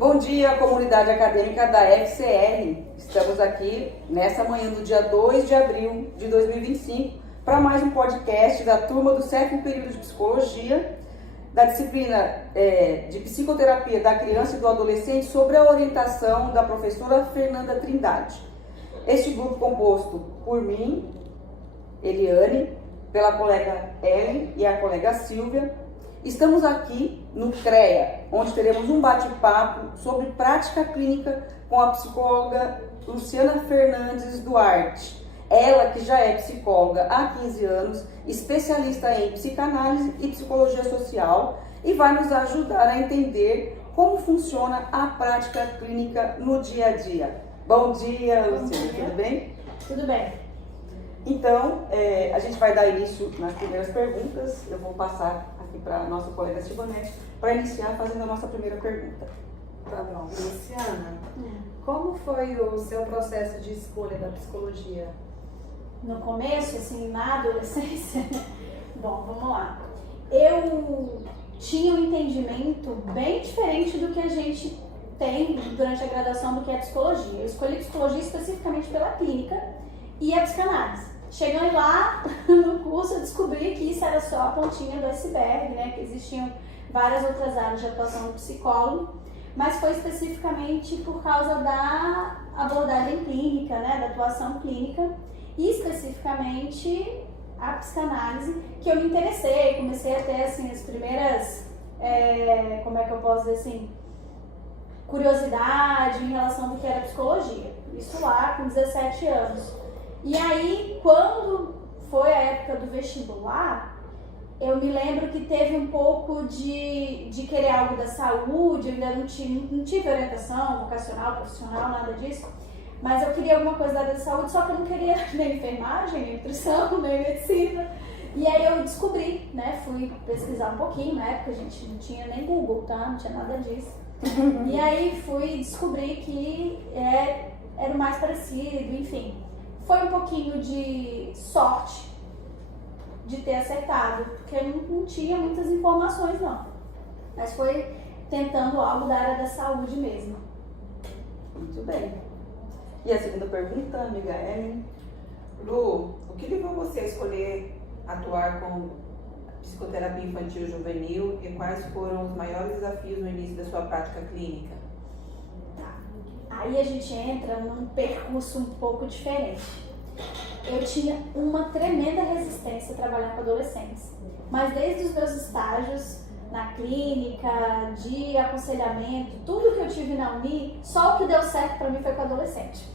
Bom dia, comunidade acadêmica da FCR. Estamos aqui nessa manhã do dia 2 de abril de 2025 para mais um podcast da turma do 7º período de Psicologia, da disciplina de Psicoterapia da Criança e do Adolescente, sobre a orientação da professora Fernanda Trindade. Este grupo composto por mim, Eliane, pela colega Ellen e a colega Silvia. Estamos aqui no CREA, onde teremos um bate-papo sobre prática clínica com a psicóloga Luciana Fernandes Duarte. Ela que já é psicóloga há 15 anos, especialista em psicanálise e psicologia social, e vai nos ajudar a entender como funciona a prática clínica no dia a dia. Bom dia, Luciana, tudo bem? Tudo bem. Então, a gente vai dar início nas primeiras perguntas. Eu vou passar aqui para a nossa colega Silvanete para iniciar fazendo a nossa primeira pergunta. Tá bom. Luciana, como foi o seu processo de escolha da psicologia? No começo, assim, na adolescência, bom, vamos lá. Eu tinha um entendimento bem diferente do que a gente tem durante a graduação do que é psicologia. Eu escolhi psicologia especificamente pela clínica e a psicanálise. Chegando lá no curso, eu descobri que isso era só a pontinha do iceberg, né? Que existiam várias outras áreas de atuação do psicólogo, mas foi especificamente por causa da abordagem clínica, né? Da atuação clínica e especificamente a psicanálise, que eu me interessei, comecei a ter, assim, as primeiras, como é que eu posso dizer assim, curiosidade em relação do que era psicologia. Isso lá com 17 anos. E aí, quando foi a época do vestibular, eu me lembro que teve um pouco de querer algo da saúde. Eu ainda não tive orientação vocacional, profissional, nada disso, mas eu queria alguma coisa da área da saúde, só que eu não queria nem enfermagem, nem nutrição, nem medicina. E aí eu descobri, né, fui pesquisar um pouquinho. Na época a gente não tinha nem Google, tá? Não tinha nada disso. E aí fui descobrir que era o mais parecido, enfim. Foi um pouquinho de sorte de ter acertado, porque eu não tinha muitas informações não. Mas foi tentando algo da área da saúde mesmo. Muito bem. E a segunda pergunta, amiga Ellen? Lu, o que levou você a escolher atuar com psicoterapia infantil e juvenil e quais foram os maiores desafios no início da sua prática clínica? Aí a gente entra num percurso um pouco diferente. Eu tinha uma tremenda resistência a trabalhar com adolescentes, mas desde os meus estágios na clínica, de aconselhamento, tudo que eu tive na Uni, só o que deu certo pra mim foi com adolescente.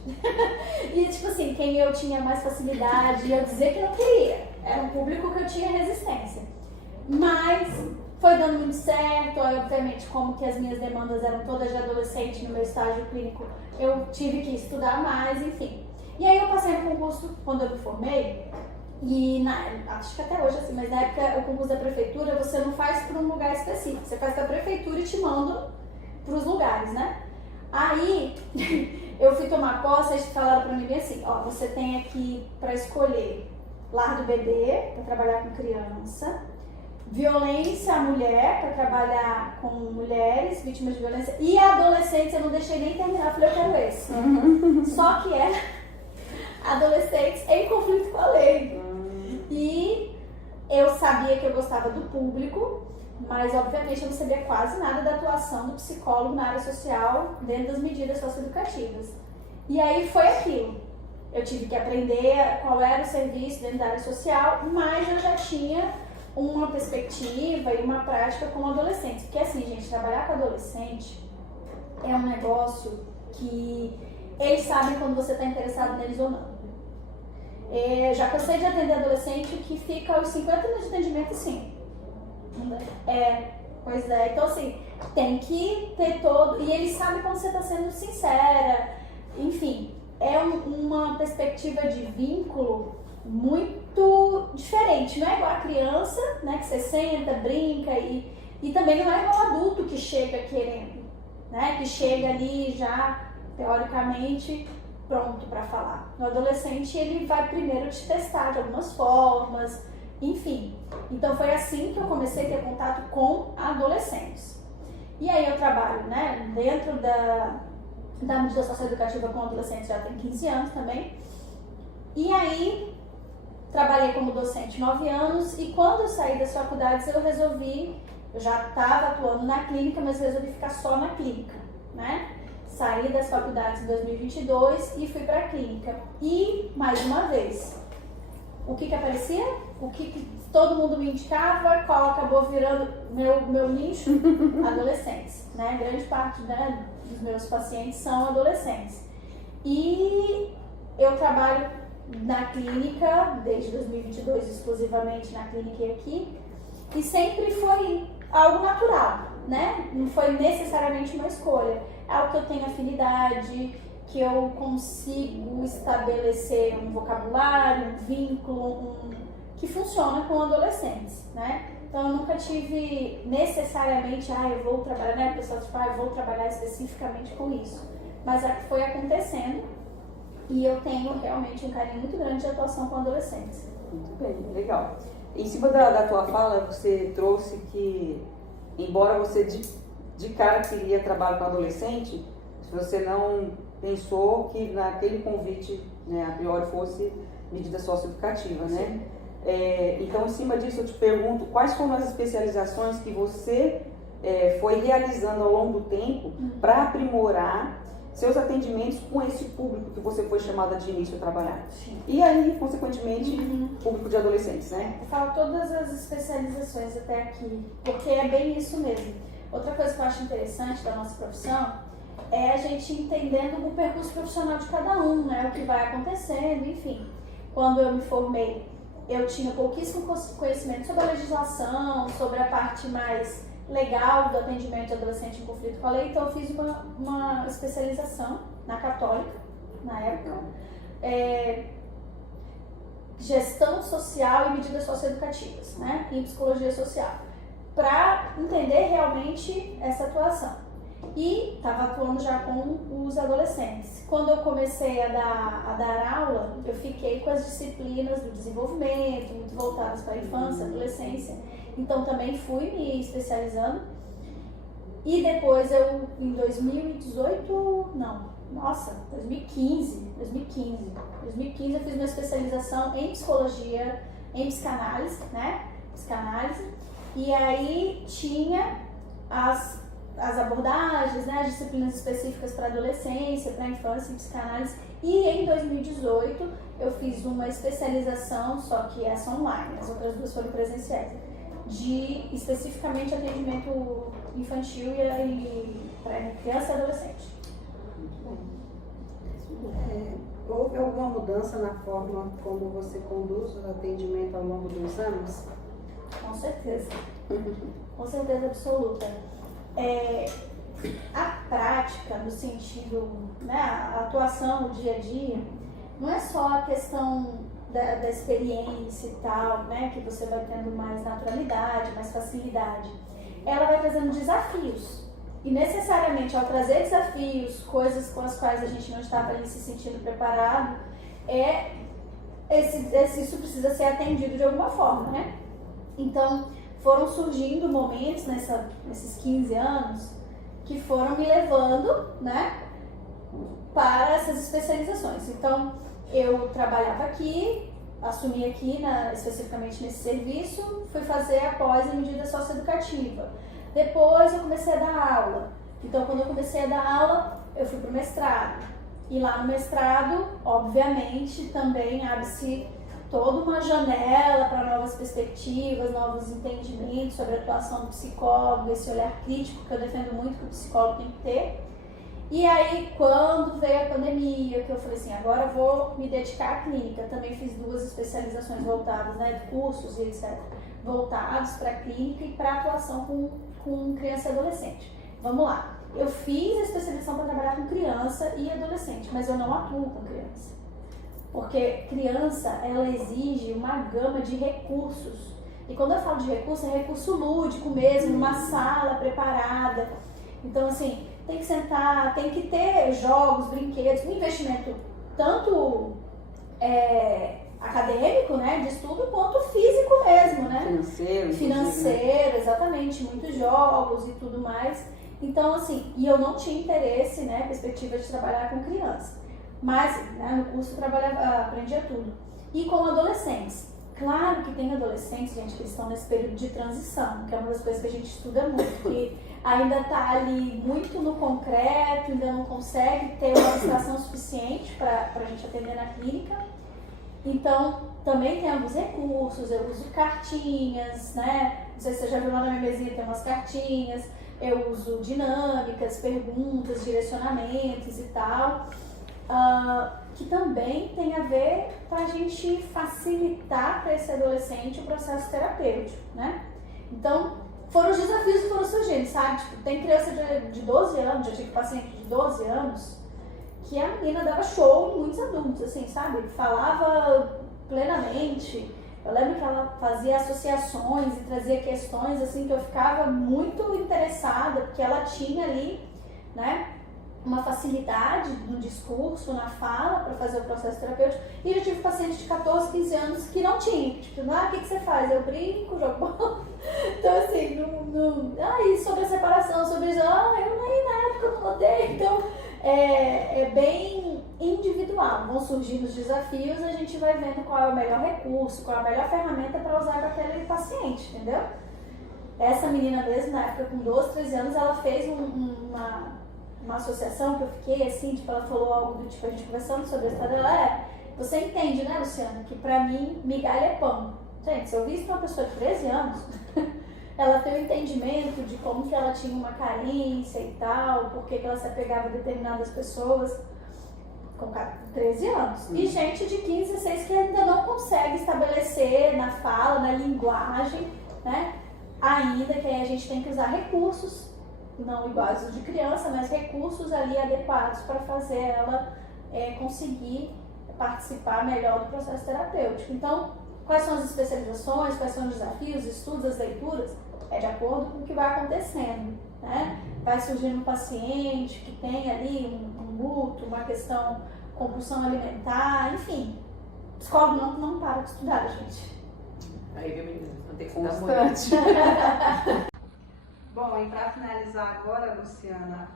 E tipo assim, quem eu tinha mais facilidade, eu dizer que não queria, era um público que eu tinha resistência. Mas foi dando muito certo, obviamente, como que as minhas demandas eram todas de adolescente no meu estágio clínico, eu tive que estudar mais, enfim. E aí eu passei no concurso quando eu me formei, e acho que até hoje assim, mas na época o concurso da prefeitura você não faz para um lugar específico, você faz para a prefeitura e te mandam para os lugares, né? Aí eu fui tomar posse, eles falaram para mim assim, ó, você tem aqui para escolher lar do bebê, para trabalhar com criança, violência à mulher, para trabalhar com mulheres, vítimas de violência, e adolescentes. Eu não deixei nem terminar, eu falei, eu quero esse. Só que era adolescentes em conflito com a lei. E eu sabia que eu gostava do público, mas obviamente eu não sabia quase nada da atuação do psicólogo na área social dentro das medidas socioeducativas. E aí foi aquilo. Eu tive que aprender qual era o serviço dentro da área social, mas eu já tinha uma perspectiva e uma prática com adolescentes. Porque assim, gente, trabalhar com adolescente é um negócio que eles sabem quando você está interessado neles ou não. Já cansei de atender adolescente que fica aos 50 minutos de atendimento assim. Pois é. Então assim, tem que ter todo... E eles sabem quando você está sendo sincera. Enfim, é uma perspectiva de vínculo muito diferente. Não é igual a criança, né, que você senta, brinca e também não é igual ao adulto que chega querendo, né, que chega ali já, teoricamente, pronto para falar. No adolescente, ele vai primeiro te testar de algumas formas, enfim. Então foi assim que eu comecei a ter contato com adolescentes. E aí eu trabalho, né, dentro da medida socioeducativa com adolescentes já tem 15 anos também. E aí trabalhei como docente 9 anos e quando eu saí das faculdades eu já estava atuando na clínica, mas resolvi ficar só na clínica, né? Saí das faculdades em 2022 e fui para a clínica. E, mais uma vez, o que aparecia? O que todo mundo me indicava, qual acabou virando meu nicho? Adolescentes, né? Grande parte, né, dos meus pacientes são adolescentes. E eu trabalho na clínica, desde 2022 exclusivamente na clínica e aqui, e sempre foi algo natural, né? Não foi necessariamente uma escolha. É algo que eu tenho afinidade, que eu consigo estabelecer um vocabulário, um vínculo, que funciona com adolescentes, né? Então eu nunca tive necessariamente, eu vou trabalhar, né? A pessoa tipo, eu vou trabalhar especificamente com isso. Mas foi acontecendo e eu tenho realmente um carinho muito grande de atuação com adolescentes. Muito bem, legal. Em cima da tua fala, você trouxe que, embora você de cara queria trabalhar com adolescente, você não pensou que naquele convite, né, a priori fosse medida socioeducativa, né? Então, em cima disso, eu te pergunto, quais foram as especializações que você foi realizando ao longo do tempo para aprimorar seus atendimentos com esse público que você foi chamada de início a trabalhar? Sim. E aí, consequentemente, público de adolescentes, né? Eu falo todas as especializações até aqui, porque é bem isso mesmo. Outra coisa que eu acho interessante da nossa profissão é a gente entendendo o percurso profissional de cada um, né? O que vai acontecendo, enfim. Quando eu me formei, eu tinha pouquíssimo conhecimento sobre a legislação, sobre a parte mais legal do atendimento de adolescente em conflito com a lei, então eu fiz uma especialização na Católica, na época, gestão social e medidas socioeducativas, né, em psicologia social, para entender realmente essa atuação. E estava atuando já com os adolescentes. Quando eu comecei a dar aula, eu fiquei com as disciplinas do desenvolvimento, muito voltadas para a infância, adolescência. Então também fui me especializando. E depois em 2015 eu fiz uma especialização em psicologia, em psicanálise, né? Psicanálise. E aí tinha as abordagens, né, as disciplinas específicas para adolescência, para infância e psicanálise. E em 2018 eu fiz uma especialização, só que essa online, as outras duas foram presenciais, de especificamente atendimento infantil e para criança e adolescente. Houve alguma mudança na forma como você conduz o atendimento ao longo dos anos? Com certeza. Com certeza absoluta. A prática, no sentido, né, a atuação no dia a dia, não é só a questão da experiência e tal, né, que você vai tendo mais naturalidade, mais facilidade. Ela vai trazendo desafios. E necessariamente, ao trazer desafios, coisas com as quais a gente não estava ali se sentindo preparado, isso precisa ser atendido de alguma forma, né? Então, foram surgindo momentos nesses 15 anos que foram me levando, né, para essas especializações. Então, eu trabalhava aqui, assumi aqui especificamente nesse serviço, fui fazer a pós em medida socioeducativa. Depois eu comecei a dar aula. Então, quando eu comecei a dar aula, eu fui para o mestrado. E lá no mestrado, obviamente, também abre-se toda uma janela para novas perspectivas, novos entendimentos sobre a atuação do psicólogo, esse olhar crítico que eu defendo muito que o psicólogo tem que ter. E aí, quando veio a pandemia, que eu falei assim, agora eu vou me dedicar à clínica. Também fiz 2 especializações voltadas, né, de cursos e etc., voltados para a clínica e para a atuação com criança e adolescente. Vamos lá, eu fiz a especialização para trabalhar com criança e adolescente, mas eu não atuo com criança. Porque criança, ela exige uma gama de recursos. E quando eu falo de recurso, é recurso lúdico mesmo, uma sala preparada. Então, assim, tem que sentar, tem que ter jogos, brinquedos, um investimento tanto acadêmico, né, de estudo, quanto físico mesmo, né? Financeiro, Financeiro, exatamente, muitos jogos e tudo mais. Então, assim, e eu não tinha interesse, né, perspectiva de trabalhar com criança. Mas, né, no curso eu aprendia tudo. E com adolescentes. Claro que tem adolescentes, gente, que estão nesse período de transição, que é uma das coisas que a gente estuda muito, que ainda está ali muito no concreto, ainda não consegue ter uma abstração suficiente para a gente atender na clínica. Então, também tem alguns recursos, eu uso cartinhas, né? Não sei se você já viu lá na minha mesinha, tem umas cartinhas, eu uso dinâmicas, perguntas, direcionamentos e tal. Que também tem a ver para a gente facilitar para esse adolescente o processo terapêutico, né? Então, foram os desafios que foram surgindo, sabe? Tipo, tem criança de 12 anos, já tive paciente de 12 anos, que a menina dava show em muitos adultos, assim, sabe? Falava plenamente. Eu lembro que ela fazia associações e trazia questões, assim, que eu ficava muito interessada, porque ela tinha ali, né, uma facilidade no discurso, na fala, para fazer o processo terapêutico. E eu tive pacientes de 14, 15 anos que não tinham. Tipo, o que você faz? Eu brinco, jogo bola. Então, assim, e sobre a separação, sobre isso, eu nem na época não notei. Então, é bem individual. Vão surgindo os desafios, a gente vai vendo qual é o melhor recurso, qual é a melhor ferramenta para usar com aquele paciente, entendeu? Essa menina mesmo, na época, com 12, 13 anos, ela fez uma associação que eu fiquei assim, tipo, ela falou algo do tipo, a gente conversando sobre a história dela, você entende, né, Luciana, que pra mim, migalha é pão. Gente, se eu visse uma pessoa de 13 anos, ela tem um entendimento de como que ela tinha uma carência e tal, por que ela se apegava a determinadas pessoas, com 13 anos. E gente de 15, 16 que ainda não consegue estabelecer na fala, na linguagem, né, ainda que aí a gente tem que usar recursos, não iguais aos de criança, mas recursos ali adequados para fazer ela conseguir participar melhor do processo terapêutico. Então, quais são as especializações, quais são os desafios, estudos, as leituras? É de acordo com o que vai acontecendo, né? Vai surgindo um paciente que tem ali um luto, uma questão, compulsão alimentar, enfim. Psicólogo não para de estudar, gente. Aí, viu, menina? Não tem que Constante. Bom, e para finalizar agora, Luciana,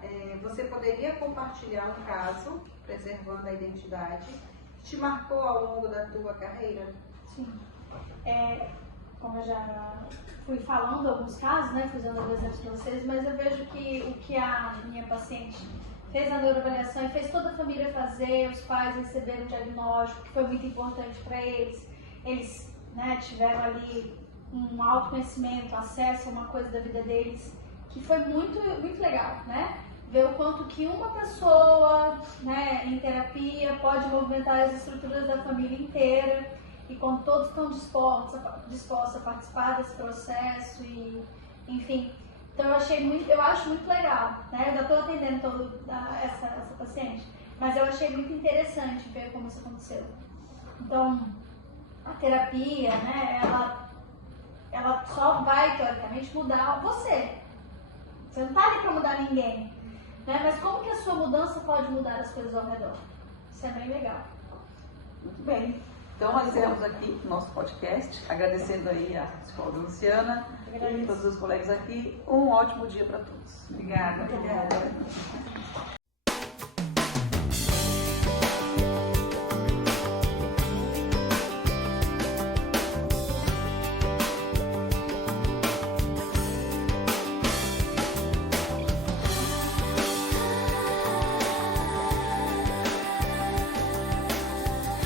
você poderia compartilhar um caso, preservando a identidade, que te marcou ao longo da tua carreira? Sim. Como eu já fui falando alguns casos, né, fui usando alguns exemplos para vocês, mas eu vejo que o que a minha paciente fez na neuroavaliação e fez toda a família fazer, os pais receberam o diagnóstico, que foi muito importante para eles. Eles, né, tiveram ali um autoconhecimento, acesso a uma coisa da vida deles, que foi muito, muito legal, né? Ver o quanto que uma pessoa, né, em terapia pode movimentar as estruturas da família inteira, e quando todos estão dispostos a participar desse processo, e, enfim. Então eu acho muito legal, né? Eu já estou atendendo essa paciente, mas eu achei muito interessante ver como isso aconteceu. Então, a terapia, né, ela só vai, teoricamente, mudar você. Você não está ali para mudar ninguém, né? Mas como que a sua mudança pode mudar as coisas ao redor? Isso é bem legal. Muito bem. Então, nós encerramos aqui o nosso podcast, agradecendo aí a psicóloga Luciana e todos os colegas aqui. Um ótimo dia para todos. Obrigada.